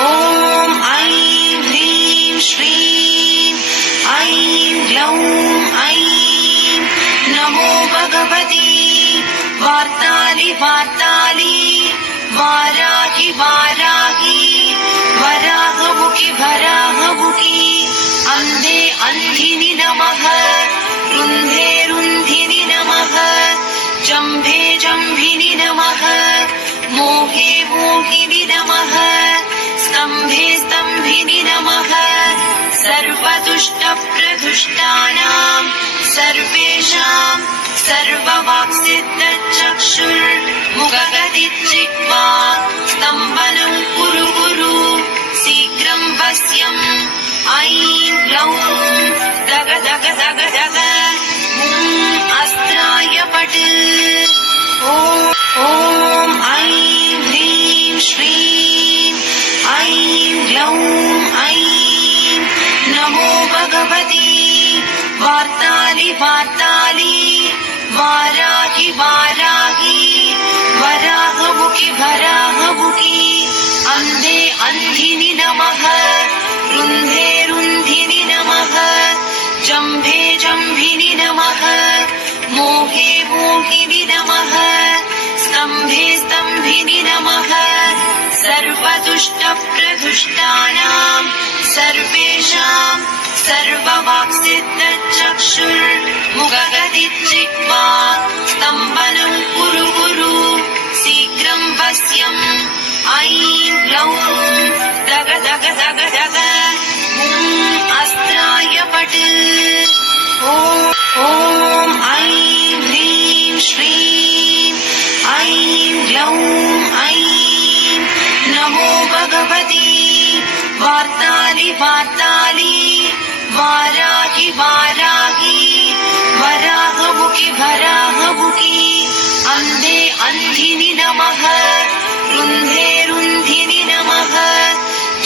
ॐ ऐं ह्रीं श्रीं ऐं ग्लौं ऐं नमो भगवति वार्तालि वार्तालि वाराहि वाराहि वराहमुखि वराहमुखि अन्धे अन्धिनि नमः रुन्धे रुन्धिनि नमः जम्भे जम्भिनि नमः मोहे मोहिनि नमः स्तम्भे स्तम्भिनि नमः सर्वदुष्टप्रदुष्टानां सर्वेषां सर्ववाक्सिद्धचक्षुर्मुखगदिच्चित्वा स्तम्भनं कुरु कुरु शीघ्रं वश्यम् ऐं ग्लौं दग दग दग दग अस्त्राय पट् ॐ ऐं ह्रीं श्रीं ऐं ग्लौं ऐं नमो भगवति वार्तालि वार्तालि वाराहि वाराहि वराहमुखि वराहमुखि अन्धे अन्धिनि नमः रुन्धे रुन्धिनि नमः जम्भे जम्भिनि नमः मोहे मोहिनि नमः स्तम्भे स्तम्भिनि नमः सर्वदुष्टप्रदुष्टानां सर्वेषां सर्ववाक्सिद्धचक्षुर्मुखगदिच्चित्वा स्तम्भनं कुरु कुरु शीघ्रं वश्यम् ऐं ग्लौं दग दग दग दग अस्त्राय पट् ॐ ऐं ह्रीं श्रीं ऐं ग्लौं ऐं नमो भगवति वार्तालि वार्तालि वाराहि वाराहि वराहमुखि वराहमुखि अन्धे अन्धिनि नमः रुन्धे रुन्धिनि नमः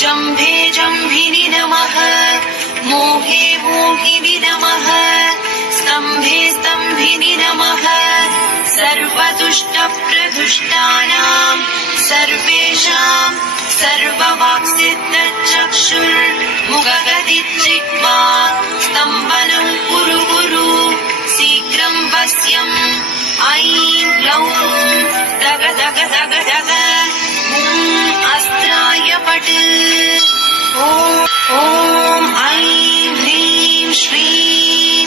जम्भे जम्भिनि नमः मोहे मोहिनि नमः स्तम्भे स्तम्भिनि नमः सर्वदुष्टप्रदुष्टानां सर्वेषां सर्ववाक्सिद्धचक्षुर्मुखगदिच्चित्वा स्तम्भनं कुरु कुरु शीघ्रं वश्यम् ऐं ग्लौं दग दग दग दग अस्त्राय पट् ॐ ऐं ह्रीं श्रीं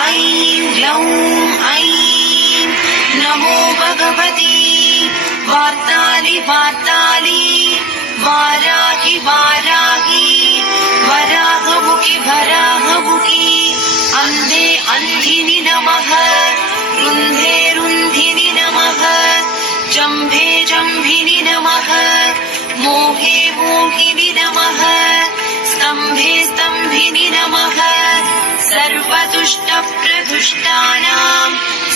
ऐं ग्लौं ऐं नमो भगवति वार्तालि वार्तालि वाराहि वाराहि वराहमुखि वराहमुखि अन्धे अन्धिनि नमः रुन्धे रुन्धिनि नमः जम्भे जम्भिनि नमः मोहे मोहिनि नमः स्तम्भे स्तम्भिनि नमः सर्वदुष्टप्रदुष्टानां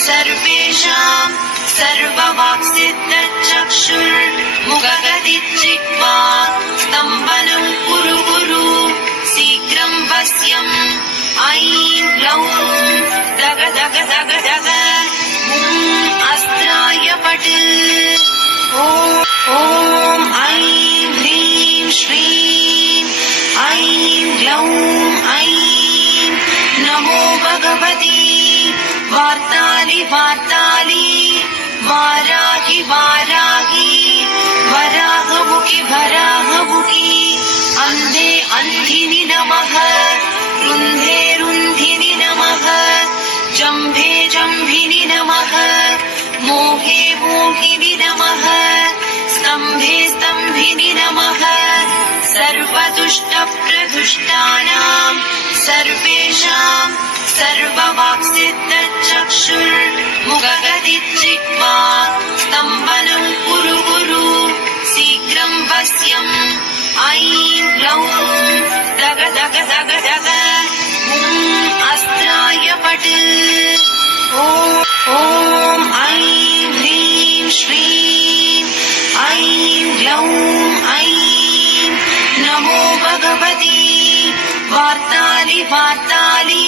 सर्वेषां सर्ववाक्सिद्धचक्षुर्मुखगदिच्चित्वा स्तम्भनं कुरु कुरु शीघ्रं वश्यम् ऐं ग्लौं दग दग दग दग अस्त्राय पट् ॐ ऐं ह्रीं श्रीं ऐं ग्लौं ऐं नमो भगवति वार्तालि वार्तालि वाराहि वाराहि वराहमुखि वराहमुखि अन्धे अन्धिनि नमः रुन्धे रुन्धिनि नमः जम्भे जम्भिनि नमः मोहे मोहिनि नमः स्तम्भे स्तम्भिनि नमः सर्वदुष्टप्रदुष्टानां सर्वेषां सर्ववाक्सिद्धचक्षुर्मुखगदिच्चित्वा स्तम्भनं कुरु कुरु शीघ्रं वश्यम् ऐं ग्लौं दग दग दग दग अस्त्राय पट् ॐ ऐं ह्रीं श्रीं ऐं ग्लौं ऐं नमो भगवति वार्तालि वार्तालि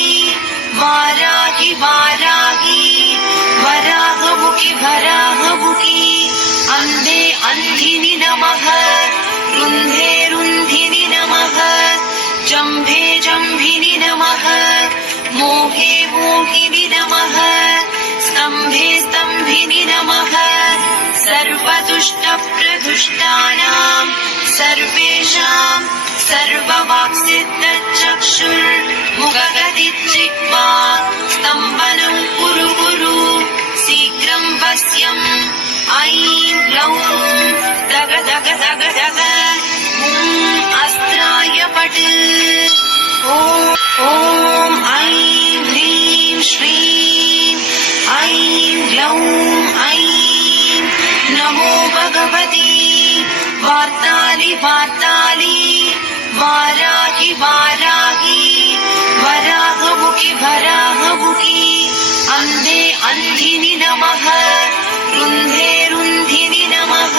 वाराहि वाराहि वराहमुखि वराहमुखि अन्धे अन्धिनि नमः रुन्धे सर्वदुष्टप्रदुष्टानां सर्वेषां सर्ववाक्सिद्धचक्षुर्मुखगतिचित्वा स्तम्भनं कुरु कुरु शीघ्रं वश्यम् ऐं ग्लौं दग दग दग दग अस्त्राय पट् ॐ ऐं ह्रीं श्रीं ऐं ग्लौं ऐं नमो भगवती वार्तालि वार्तालि वाराहि वाराहि वराहमुखि वराहमुखि अन्धे अन्धिनि नमः रुन्धे रुन्धिनि नमः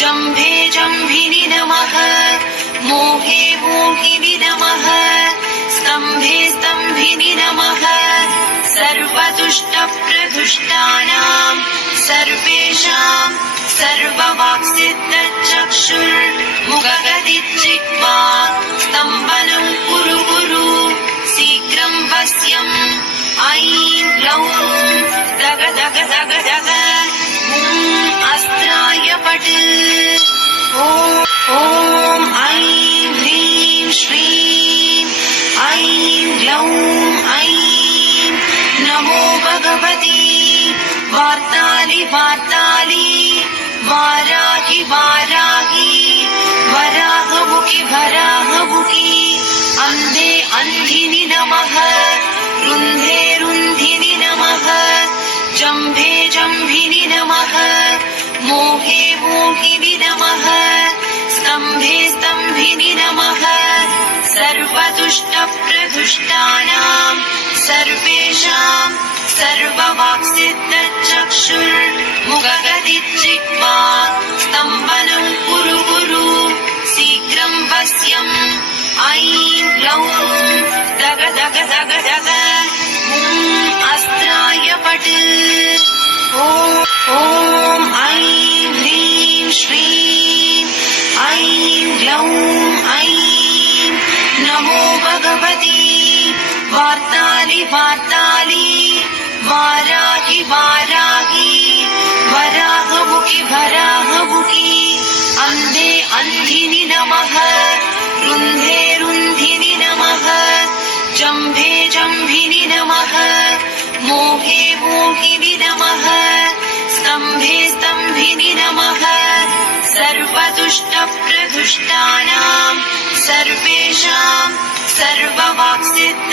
जम्भे जम्भिनि नमः मोहे मोहिनि नमः स्तम्भे स्तम्भिनि नमः सर्वदुष्टप्रदुष्टानां सर्वेषां सर्ववाक्सिद्धचक्षुर्मुखगतिचित्वा स्तम्भनं कुरु कुरु शीघ्रं वश्यम् ऐं ग्लौं दग दग दग दग अस्त्राय पट् ॐ ऐं ह्रीं श्रीं ऐं ग्लौं ऐं नमो भगवती वार्तालि वार्तालि वाराहि वाराहि वराहमुखि वराहमुखि अन्धे अन्धिनि नमः रुन्धे रुन्धिनि नमः जम्भे जम्भिनि नमः मोहे मोहिनि नमः स्तम्भे स्तम्भिनि नमः सर्वदुष्टप्रदुष्टानां सर्वेषां सर्ववाक्सिद्धचक्षुर्मुखगतिचित्वा स्तम्भनं कुरु कुरु शीघ्रं वश्यम् ऐं ग्लौं दग दग दग दग अस्त्राय पट् ॐ ऐं ह्रीं श्रीं ऐं ग्लौं ऐं नमो भगवती वार्तालि वार्तालि वाराहि वाराहि वराहमुखि वराहमुखि अन्धे अन्धिनि नमः रुन्धे रुन्धिनि नमः जम्भे जम्भिनि नमः मोहे मोहिनि नमः स्तम्भे स्तम्भिनि नमः सर्वदुष्टप्रदुष्टानां सर्वेषां सर्ववाक्सिद्ध